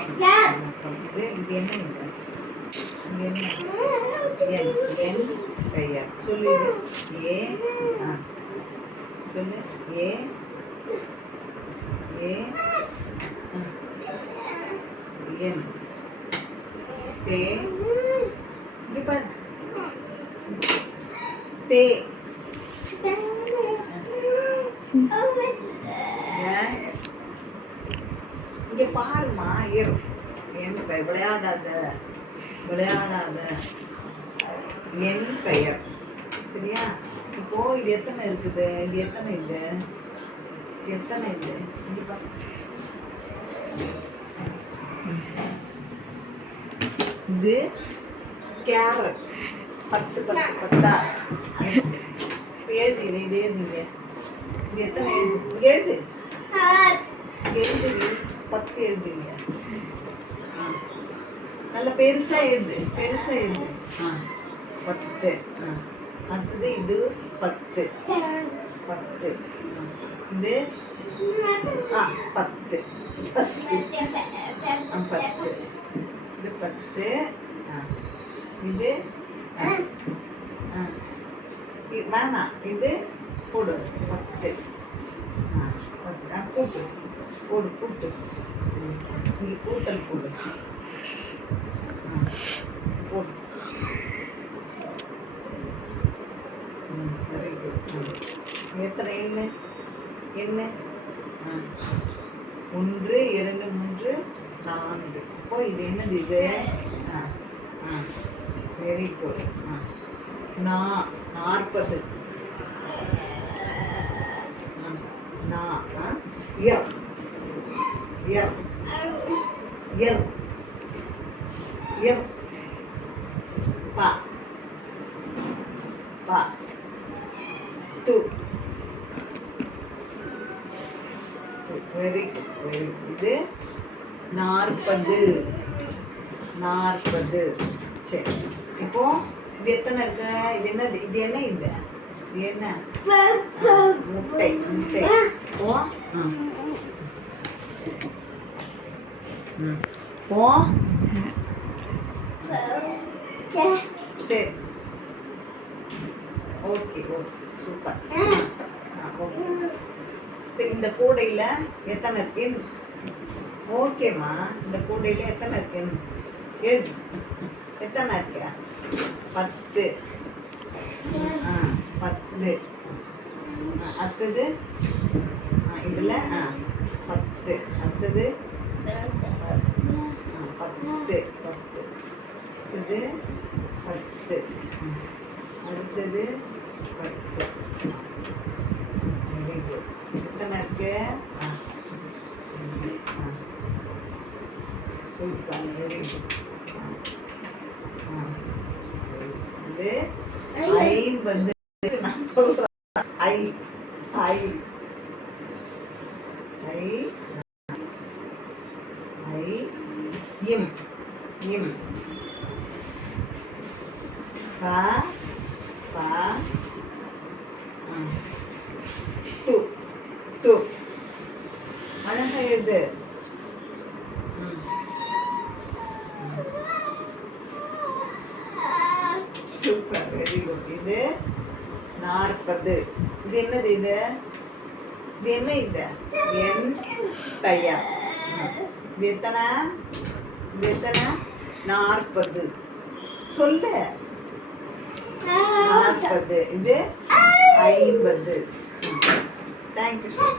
இது இது என்ன இது? இது என்ன? என் என் பெயர் சொல்லு. இது ஏ. சொல்லு. ஏ ஏ என் தே. இங்க பாரு. தே. இங்க பாருமா. இரு. என் பெயர். விளையாடாத விளையாடாத. என் பெயர். சரியா? இப்போ இது எத்தனை இருக்குது? இது எத்தனை? இது எத்தனை? இது இங்க பாரு. இது கேரட். 10 10 10 எழுதி. இது எழுதிங்க. இது எத்தனை எழுது? எழுது 10 எழுதுங்க. நல்ல பெருசா எழுது. 10. அடுத்தது இது 10. இது 10. இது 10. இது வேணாம். இது போடு. 10. கூட்டு போடு. கூட்டு. இங்கே கூட்டல் போடு. போடு. Very good. எத்தனை எண்ணு? 1 2 3 4. இப்போ இது என்னது? இது வெரி குட். 40. Very good. இது 40. சரி. இப்போ இது எத்தனை இருக்கு? இது என்னது? இது என்ன? இது என்ன? முட்டை. ஓ ஓ சரி. Okay super. சரி. இந்த கூடையில் எத்தனை இருக்கு? ஓகேம்மா. இந்த கூடையில் எத்தனை இருக்கு? எழுது. எத்தனை இருக்கு? 10. 10. அடுத்தது இதில் 10. அடுத்தது 10. அடுத்தது 10. அடுத்தது 10. Very good. எத்தனை இருக்கு? சூப்பர். Very good. இது 50. நான் சொல்றேன். ஐ இம் பா து அழகா எழுது. சூப்பர். Very good. இது 40. இது என்னது? இது என்ன? இது என் பெயர். இது எத்தனை? 40. சொல்லு. 40. இது 50. Thank you sir.